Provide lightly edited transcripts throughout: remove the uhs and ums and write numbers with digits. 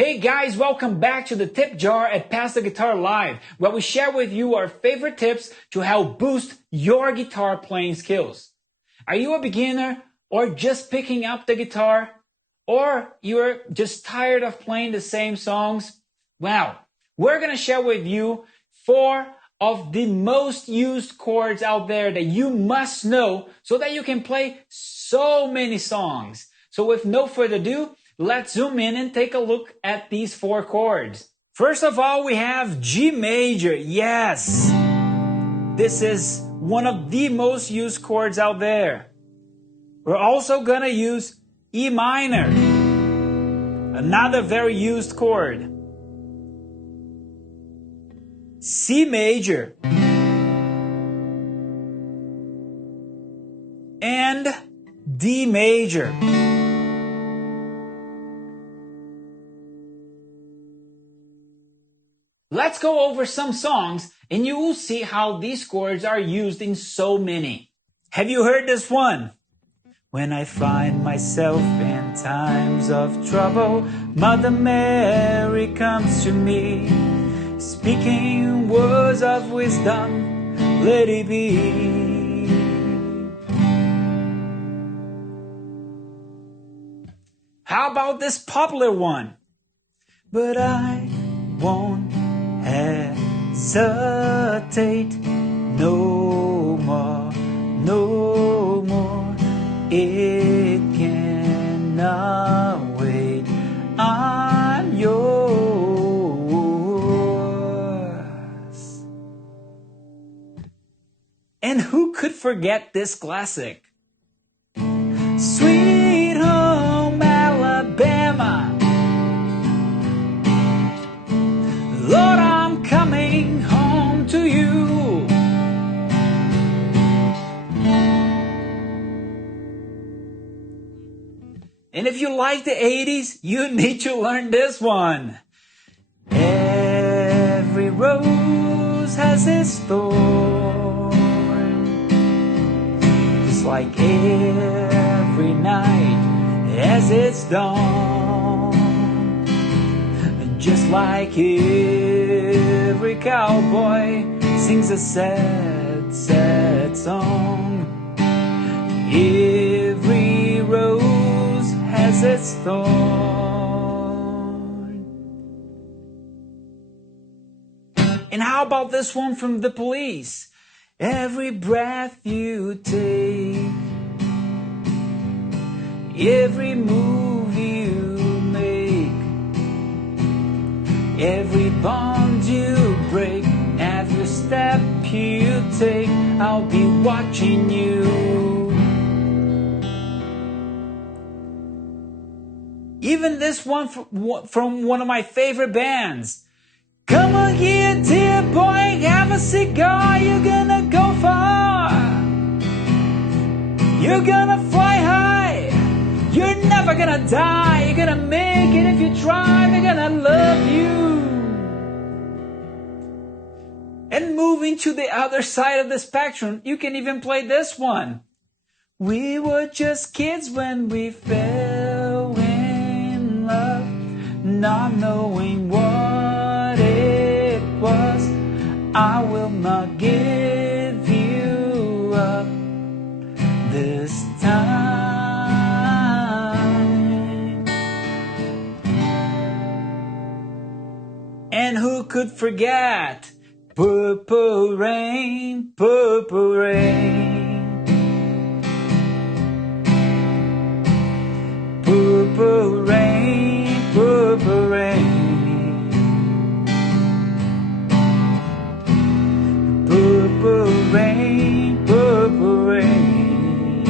Hey guys, welcome back to the Tip Jar at Pass the Guitar Live, where we share with you our favorite tips to help boost your guitar playing skills. Are you a beginner or just picking up the guitar? Or you're just tired of playing the same songs? Well, we're going to share with you 4 of the most used chords out there that you must know so that you can play so many songs. So with no further ado, let's zoom in and take a look at these 4 chords. First of all, we have G major. Yes, this is one of the most used chords out there. We're also gonna use E minor, another very used chord. C major. And D major. Let's go over some songs and you will see how these chords are used in so many. Have you heard this one? When I find myself in times of trouble, Mother Mary comes to me, speaking words of wisdom, let it be. How about this popular one? But I won't hesitate no more, no more. It cannot wait. I'm yours. And who could forget this classic? Sweet home Alabama. Lord, I'm coming home to you. And if you like the 80s, you need to learn this one. Every rose has its thorn, just like every night has its dawn, just like every cowboy sings a sad, sad song. Every rose has its thorn. And how about this one from The Police? Every breath you take, every move you make, every bond you break, every step you take, I'll be watching you. Even this one from one of my favorite bands. Come on here, dear boy, have a cigar, you're gonna go far. You're gonna fly high, you're never gonna die, you're gonna make it if you try, they're gonna love you. And moving to the other side of the spectrum, you can even play this one. We were just kids when we fell in love, not knowing what it was. I will not give you up this time. And who could forget? Purple rain, purple rain. Purple rain, purple rain. Purple rain, purple rain.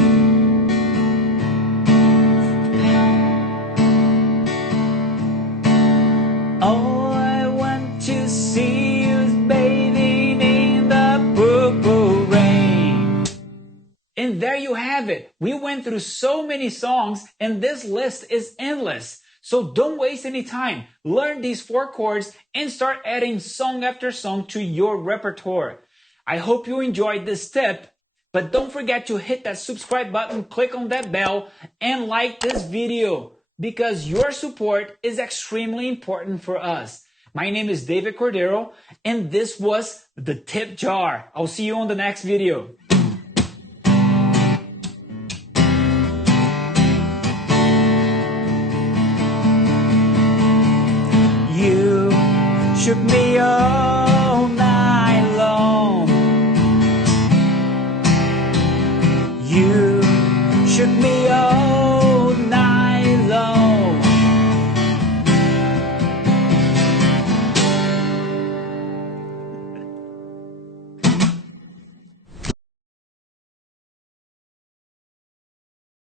All I want to see is bathing in the purple rain. And there you have it. We went through so many songs and this list is endless. So don't waste any time. Learn these 4 chords and start adding song after song to your repertoire. I hope you enjoyed this tip, but don't forget to hit that subscribe button, click on that bell, and like this video. because your support is extremely important for us. My name is David Cordero, and this was the Tip Jar. I'll see you on the next video. You shook me up.